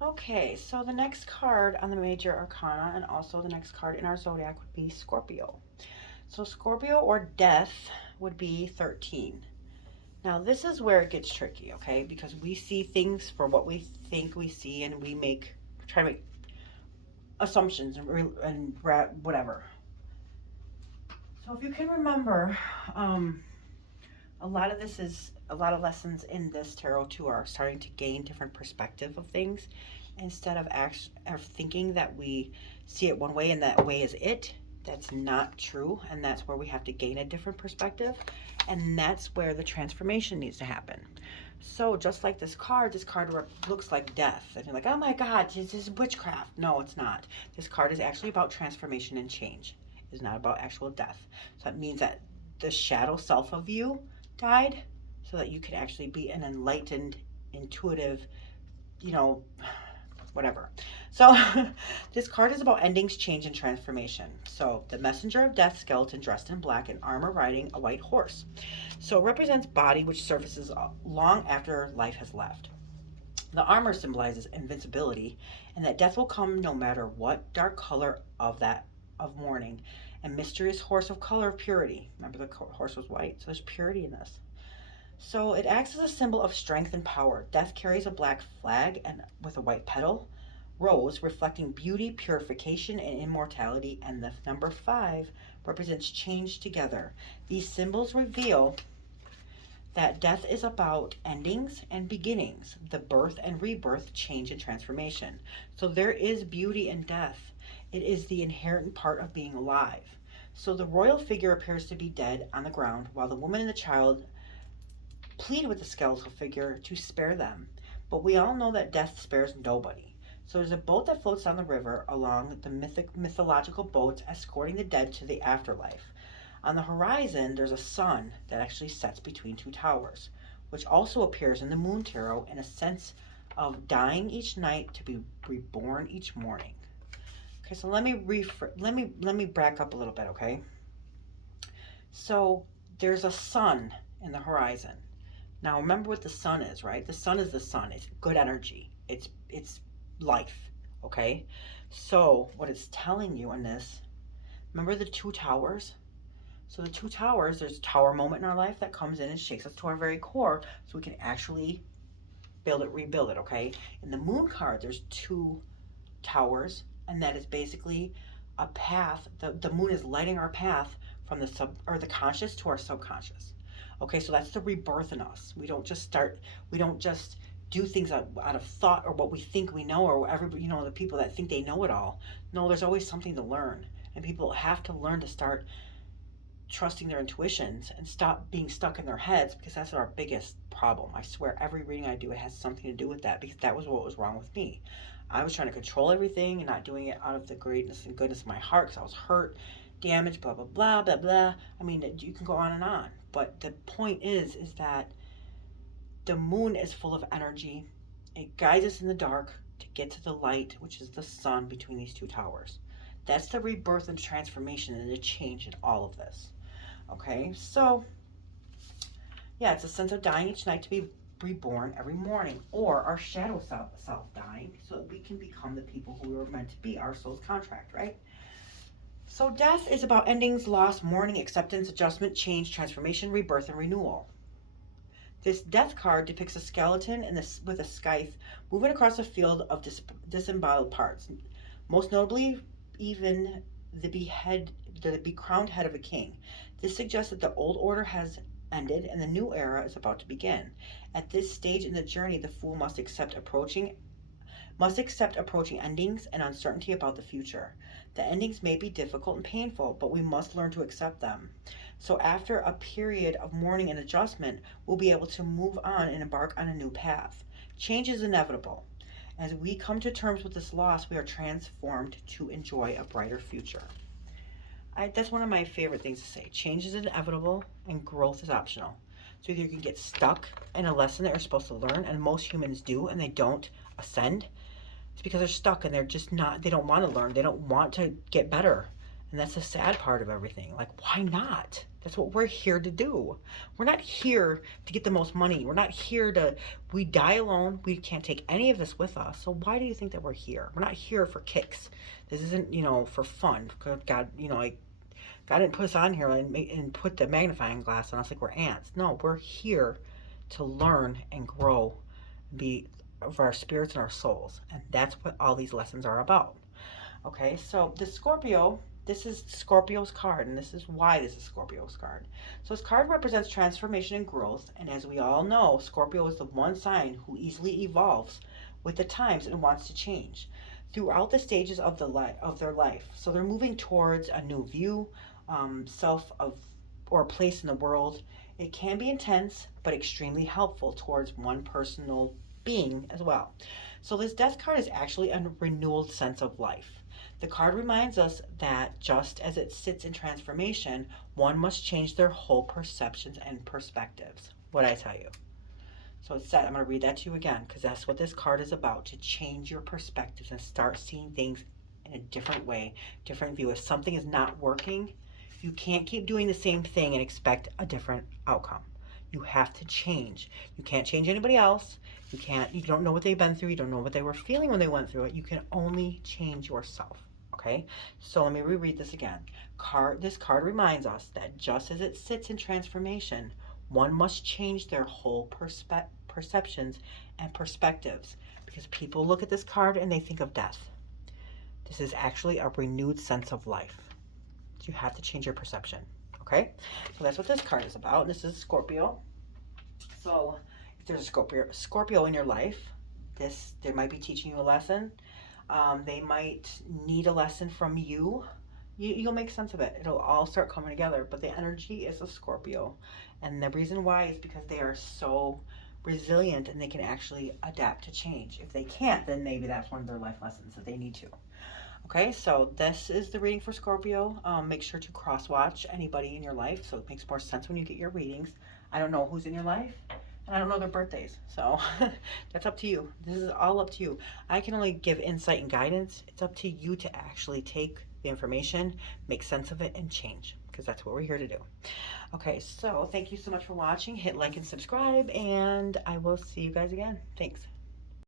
Okay, so the next card on the Major Arcana and also the next card in our zodiac would be Scorpio. So Scorpio or death would be 13. Now this is where it gets tricky, okay? Because we see things for what we think we see and we try to make assumptions and whatever. So if you can remember, a lot of this is a lot of lessons in this tarot too are starting to gain different perspective of things instead of thinking that we see it one way and that way is it. That's not true, and that's where we have to gain a different perspective, and that's where the transformation needs to happen. So just like this card looks like death, and you're like, oh my god, this is witchcraft. No, it's not. This card is actually about transformation and change. It's not about actual death. So that means that the shadow self of you died so that you could actually be an enlightened, intuitive, you know, whatever. So this card is about endings, change, and transformation. So the messenger of death, skeleton dressed in black and armor riding a white horse. So it represents body which surfaces long after life has left. The armor symbolizes invincibility and that death will come no matter what dark color of mourning, and mysterious horse of color of purity. Remember the horse was white, so there's purity in this. So it acts as a symbol of strength and power. Death carries a black flag and with a white petal rose reflecting beauty, purification, and immortality, and the number 5 represents change together. These symbols reveal that death is about endings and beginnings, the birth and rebirth, change and transformation. So there is beauty in death. It is the inherent part of being alive. So the royal figure appears to be dead on the ground, while the woman and the child plead with the skeletal figure to spare them. But we all know that death spares nobody. So there's a boat that floats down the river along the mythological boats escorting the dead to the afterlife. On the horizon, there's a sun that actually sets between two towers, which also appears in the Moon Tarot in a sense of dying each night to be reborn each morning. Okay, so let me back up a little bit, okay? So there's a sun in the horizon. Now remember what the sun is, right? The sun is the sun. It's good energy. It's life, okay? So what it's telling you in this, remember the two towers? So the two towers, there's a tower moment in our life that comes in and shakes us to our very core so we can actually rebuild it, okay? In the moon card, there's two towers, and that is basically a path. The moon is lighting our path from the conscious to our subconscious. Okay, so that's the rebirth in us. We don't just do things out of thought or what we think we know, or everybody, the people that think they know it all. No, there's always something to learn, and people have to learn to start trusting their intuitions and stop being stuck in their heads, because that's our biggest problem. I swear every reading I do, it has something to do with that, because that was what was wrong with me. I was trying to control everything and not doing it out of the greatness and goodness of my heart, because I was hurt, damaged, blah, blah, blah, blah, blah. I mean, you can go on and on. But the point is that the moon is full of energy. It guides us in the dark to get to the light, which is the sun between these two towers. That's the rebirth and transformation and the change in all of this. Okay, so yeah, it's a sense of dying each night to be reborn every morning, or our shadow self dying so that we can become the people who we were meant to be, our soul's contract, right? So death is about endings, loss, mourning, acceptance, adjustment, change, transformation, rebirth, and renewal. This death card depicts a skeleton with a scythe moving across a field of disembodied parts, most notably even the becrowned head of a king. This suggests that the old order has ended and the new era is about to begin. At this stage in the journey, the fool must accept approaching endings and uncertainty about the future. The endings may be difficult and painful, but we must learn to accept them. So after a period of mourning and adjustment, we'll be able to move on and embark on a new path. Change is inevitable. As we come to terms with this loss, we are transformed to enjoy a brighter future. That's one of my favorite things to say. Change is inevitable and growth is optional. So either you can get stuck in a lesson that you're supposed to learn, and most humans do, and they don't ascend. It's because they're stuck and they don't want to learn. They don't want to get better. And that's the sad part of everything. Like, why not? That's what we're here to do. We're not here to get the most money. We're not here to, we die alone. We can't take any of this with us. So why do you think that we're here? We're not here for kicks. This isn't, for fun. God, like, God didn't put us on here and put the magnifying glass on us like we're ants. No, we're here to learn and grow, be of our spirits and our souls. And that's what all these lessons are about. Okay, so the Scorpio, this is Scorpio's card, and this is why this is Scorpio's card. So this card represents transformation and growth, and as we all know, Scorpio is the one sign who easily evolves with the times and wants to change throughout the stages of their life. So they're moving towards a new view, self of or place in the world. It can be intense, but extremely helpful towards one personal being as well. So this death card is actually a renewed sense of life. The card reminds us that just as it sits in transformation, one must change their whole perceptions and perspectives. What I tell you. So it said, I'm going to read that to you again, because that's what this card is about, to change your perspectives and start seeing things in a different way, different view. If something is not working, you can't keep doing the same thing and expect a different outcome. You have to change. You can't change anybody else. You don't know what they've been through. You don't know what they were feeling when they went through it. You can only change yourself. Okay, so let me reread this again. This card reminds us that just as it sits in transformation, one must change their whole perceptions and perspectives, because people look at this card and they think of death. This is actually a renewed sense of life. You have to change your perception. Okay, so that's what this card is about. This is Scorpio. So if there's a Scorpio in your life, they might be teaching you a lesson. They might need a lesson from you. You'll make sense of it. It'll all start coming together. But the energy is a Scorpio. And the reason why is because they are so resilient and they can actually adapt to change. If they can't, then maybe that's one of their life lessons that they need to. Okay, so this is the reading for Scorpio. Make sure to cross-watch anybody in your life so it makes more sense when you get your readings. I don't know who's in your life, and I don't know their birthdays, so that's up to you. This is all up to you. I can only give insight and guidance. It's up to you to actually take the information, make sense of it, and change, because that's what we're here to do. Okay, so thank you so much for watching. Hit like and subscribe, and I will see you guys again. Thanks.